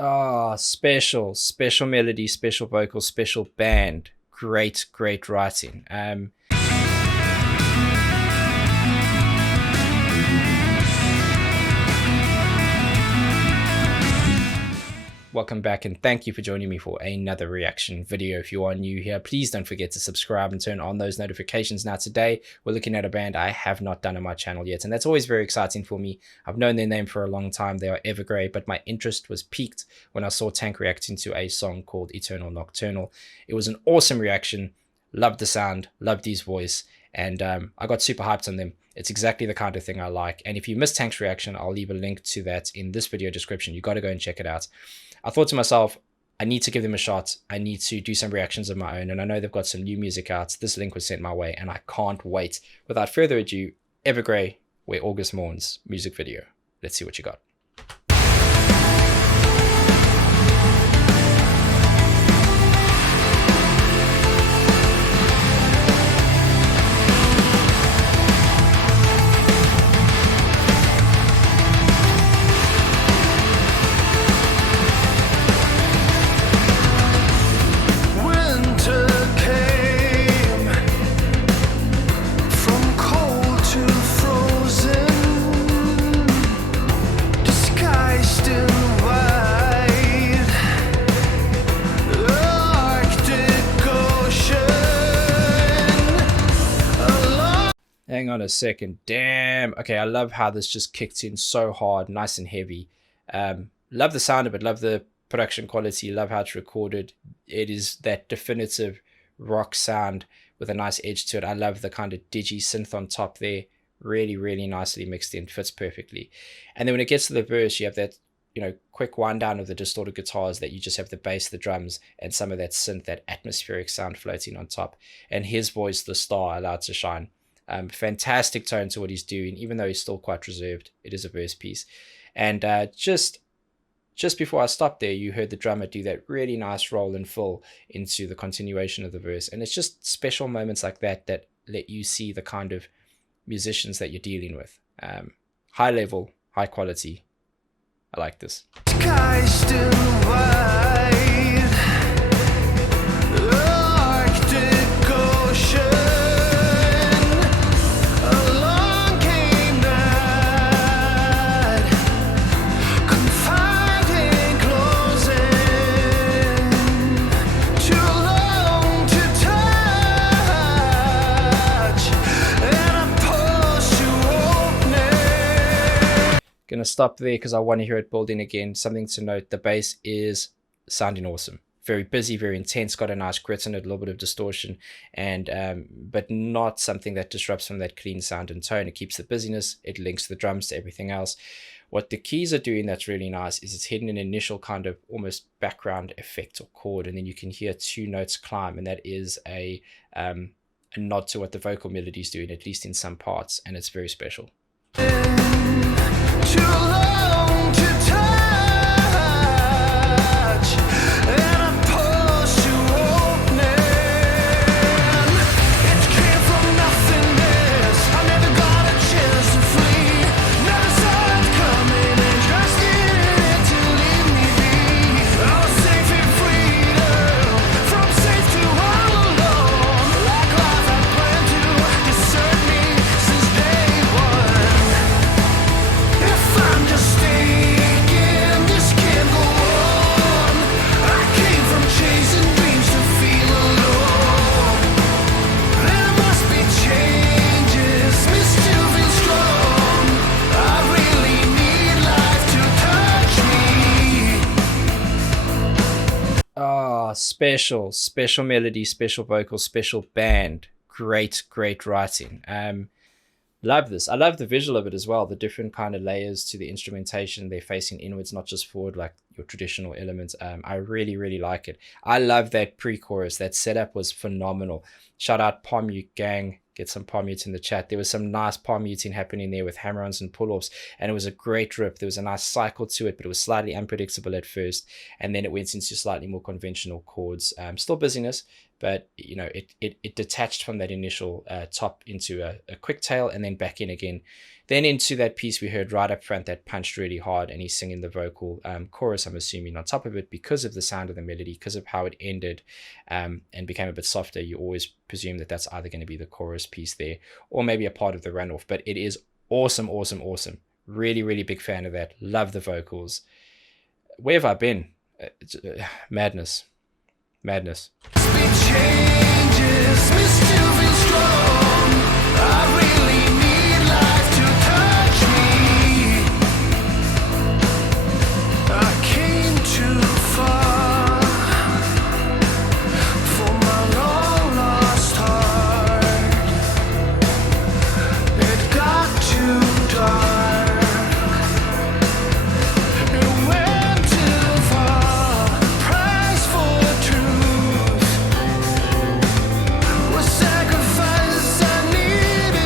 Ah, special melody, special vocal, special band. Great writing. Welcome back and thank you for joining me for another reaction video. If you are new here, please don't forget to subscribe and turn on those notifications. Now today we're looking at a band I have not done on my channel yet, and that's always very exciting for me. I've known their name for a long time. They are Evergrey, but my interest was piqued when I saw Tank reacting to a song called Eternal Nocturnal. It was an awesome reaction. Loved the sound, loved his voice, and I got super hyped on them. It's exactly the kind of thing I like. And if you missed Tank's reaction, I'll leave a link to that in this video description. You got to go and check it out. I thought to myself, I need to give them a shot. I need to do some reactions of my own. And I know they've got some new music out. This link was sent my way and I can't wait. Without further ado, Evergrey, Where August Mourns music video. Let's see what you got. Hang on a second. Damn. Okay, I love how this just kicked in so hard, nice and heavy. Love the sound of it, love the production quality, love how it's recorded. It is that definitive rock sound with a nice edge to it. I love the kind of digi synth on top there. Really nicely mixed in, fits perfectly. And then when it gets to the verse, you have that, quick wind down of the distorted guitars that you just have the bass, the drums, and some of that synth, that atmospheric sound floating on top. And his voice, the star, allowed to shine. Fantastic tone to what he's doing, even though he's still quite reserved. It is a verse piece. And just before I stopped there, you heard the drummer do that really nice roll and fill into the continuation of the verse. And it's just special moments like that that let you see the kind of musicians that you're dealing with. High level, high quality. I like this. Sky still wide. Gonna stop there because I want to hear it building again. Something to note, the bass is sounding awesome. Very busy, very intense, got a nice grit in it, a little bit of distortion, and but not something that disrupts from that clean sound and tone. It keeps the busyness, it links the drums to everything else. What the keys are doing that's really nice is it's hitting an initial kind of almost background effect or chord, and then you can hear two notes climb, and that is a nod to what the vocal melody is doing, at least in some parts, and it's very special. Too long to touch, and I push you open. It came from nothingness. I never got a chance to flee. Never saw it coming and just needed to leave me be. I was safe in freedom, from safe to all alone. Like life had planned to desert me since day one. I'm just thinking this can't go on. I came from chasing dreams to feel alone. There must be changes, me still feel strong. I really need life to touch me. Ah, special melody, special vocal, special band. Great writing. Love this. I love the visual of it as well, the different kind of layers to the instrumentation. They're facing inwards, not just forward like your traditional elements. I really like it. I love that pre-chorus. That setup was phenomenal. Shout out palm mute gang. Get some palm mutes in the chat. There was some nice palm muting happening there with hammer-ons and pull-offs, and it was a great rip. There was a nice cycle to it, but it was slightly unpredictable at first, and then it went into slightly more conventional chords. Still busyness, but you know, it detached from that initial top into a quick tail and then back in again. Then into that piece we heard right up front that punched really hard, and he's singing the vocal chorus, I'm assuming, on top of it because of the sound of the melody, because of how it ended and became a bit softer. You always presume that that's either going to be the chorus piece there or maybe a part of the runoff. But it is awesome, awesome, awesome. Really, really big fan of that. Love the vocals. Where have I been? Madness. Madness. Speed changes, still feel strong. I really need life to touch me. I came too far for my long lost heart. It got too dark. It went too far. Price for truth was sacrifices I needed to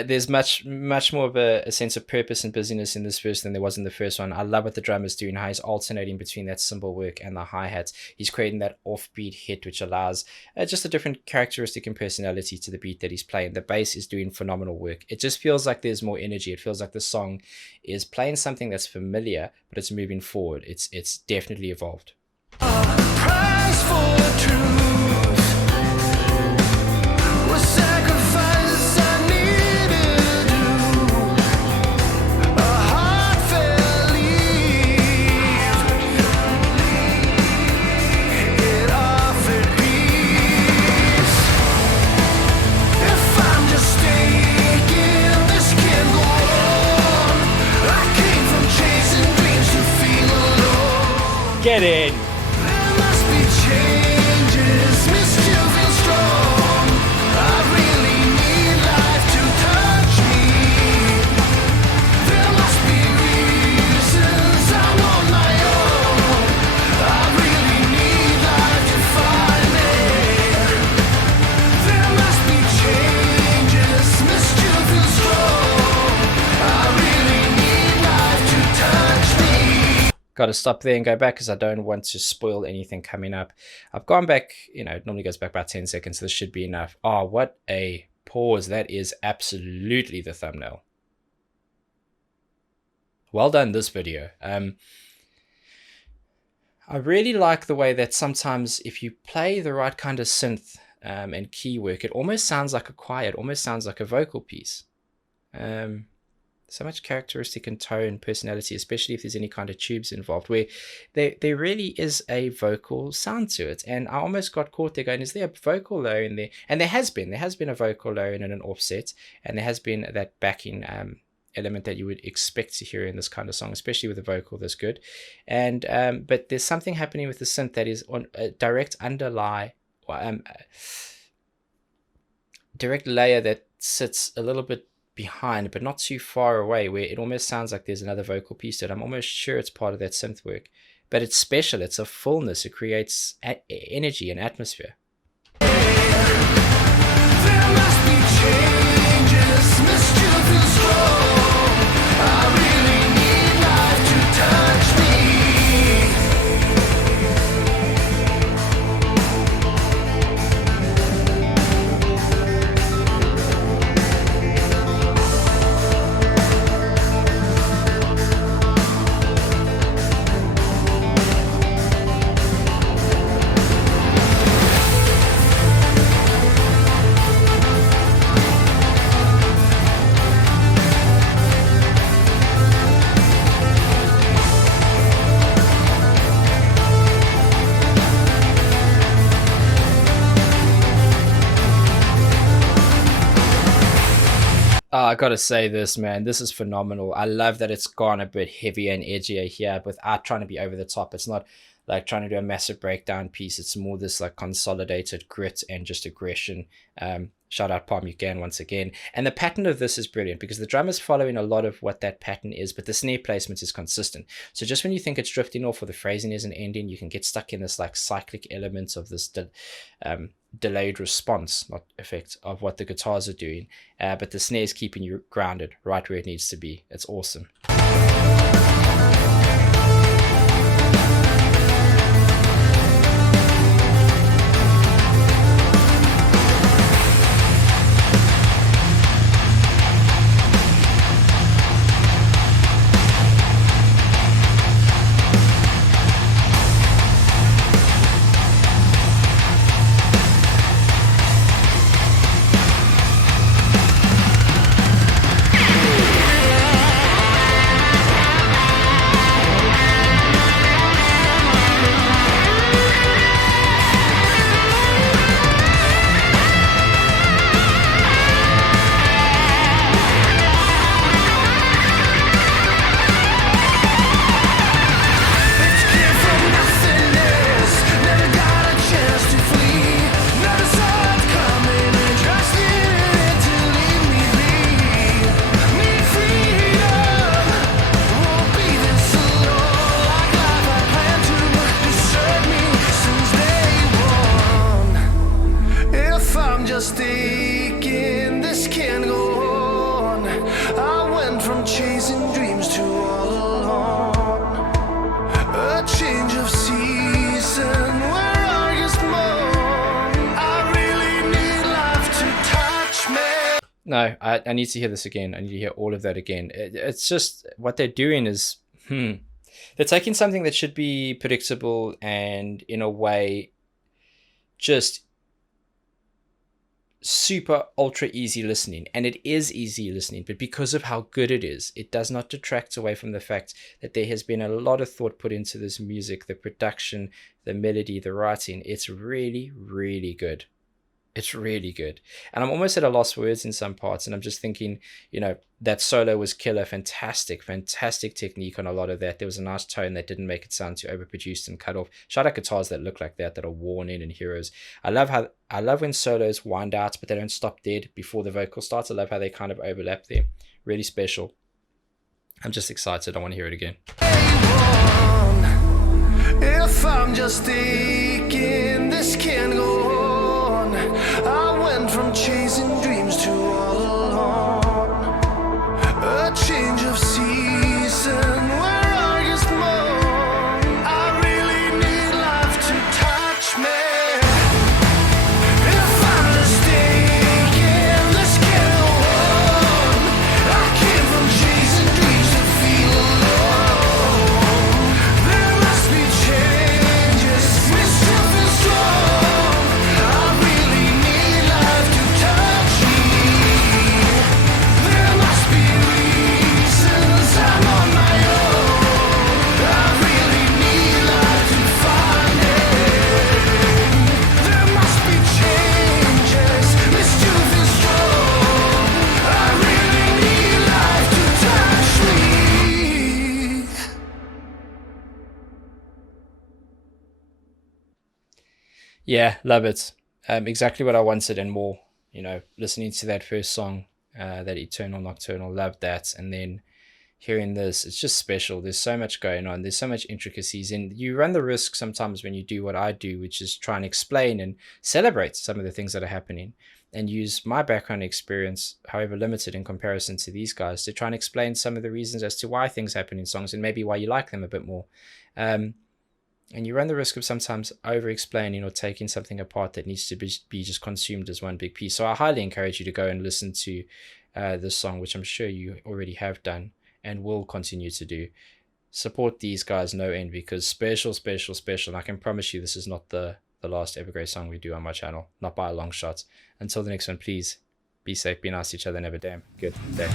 do. There's much more of a sense of purpose and busyness in this verse than there was in the first one. I love what the drummer's doing, how he's alternating between that cymbal work and the hi-hats. He's creating that offbeat hit, which allows just a different characteristic and personality to the beat that he's playing. The bass is doing phenomenal work. It just feels like there's more energy. It feels like the song is playing something that's familiar, but it's moving forward. It's definitely evolved. Price for truth was sacrifices I needed to do. A heartfelt leave. It offered peace. If I'm just taking this can't go on. I came from chasing dreams to feel alone. Get in! There must be changes, me still feel strong. I really need life to touch me. There must be reasons I'm on my own. I really need life to find me. There must be changes, me still feel strong. I really need life to touch me. Got to stop there and go back because I don't want to spoil anything coming up. I've gone back, it normally goes back about 10 seconds, so this should be enough. Oh, what a pause. That is absolutely the thumbnail. Well done, this video. I really like the way that sometimes if you play the right kind of synth and key work, it almost sounds like a choir. It almost sounds like a vocal piece. So much characteristic and tone, personality, especially if there's any kind of tubes involved, where there really is a vocal sound to it. And I almost got caught there going, is there a vocal low in there? And there has been a vocal low in an offset, and there has been that backing element that you would expect to hear in this kind of song, especially with a vocal this good. And but there's something happening with the synth that is on a direct direct layer that sits a little bit behind but not too far away, where it almost sounds like there's another vocal piece to it. I'm almost sure it's part of that synth work, but it's special. It's a fullness. It creates energy and atmosphere. There must be changes, me still feel strong. I really need life to touch me. I gotta say this, man, this is phenomenal. I love that it's gone a bit heavier and edgier here without trying to be over the top. It's not like trying to do a massive breakdown piece. It's more this like consolidated grit and just aggression. Shout out Palm again once again. And the pattern of this is brilliant because the drum is following a lot of what that pattern is, but the snare placement is consistent. So just when you think it's drifting off or the phrasing isn't ending, you can get stuck in this like cyclic element of this delayed response, not effect, of what the guitars are doing. But the snare is keeping you grounded right where it needs to be. It's awesome. No, I need to hear this again. I need to hear all of that again. It's just what they're doing is, they're taking something that should be predictable and in a way just super ultra easy listening, and it is easy listening, but because of how good it is, it does not detract away from the fact that there has been a lot of thought put into this music, the production, the melody, the writing. It's really, really good. It's really good. And I'm almost at a loss for words in some parts. And I'm just thinking, that solo was killer. Fantastic, fantastic technique on a lot of that. There was a nice tone that didn't make it sound too overproduced and cut off. Shout out guitars that look like that are worn in Heroes. I love when solos wind out, but they don't stop dead before the vocal starts. I love how they kind of overlap there. Really special. I'm just excited. I want to hear it again. If I'm just thinking this can go on, I went from chasing dreams to all alone. A change of season, where August mourns. I really need life to touch me. If I'm mistaken, this can go on. I came from chasing dreams to feel alone. There must be changes, mischief is strong. I really need life to touch me. There must be reasons I'm on my own. I really need life to find it. There must be changes, mischief is strong. I really need life to touch me. Yeah, love it. Exactly what I wanted and more. Listening to that first song, that Eternal Nocturnal, loved that. And then hearing this, it's just special. There's so much going on. There's so much intricacies. And you run the risk sometimes when you do what I do, which is try and explain and celebrate some of the things that are happening and use my background experience, however limited in comparison to these guys, to try and explain some of the reasons as to why things happen in songs and maybe why you like them a bit more. And you run the risk of sometimes over-explaining or taking something apart that needs to be just consumed as one big piece. So I highly encourage you to go and listen to this song, which I'm sure you already have done and will continue to do. Support these guys no end, because special, special, special. And I can promise you this is not the last Evergrey song we do on my channel, not by a long shot. Until the next one, please be safe, be nice to each other, never damn. Good day.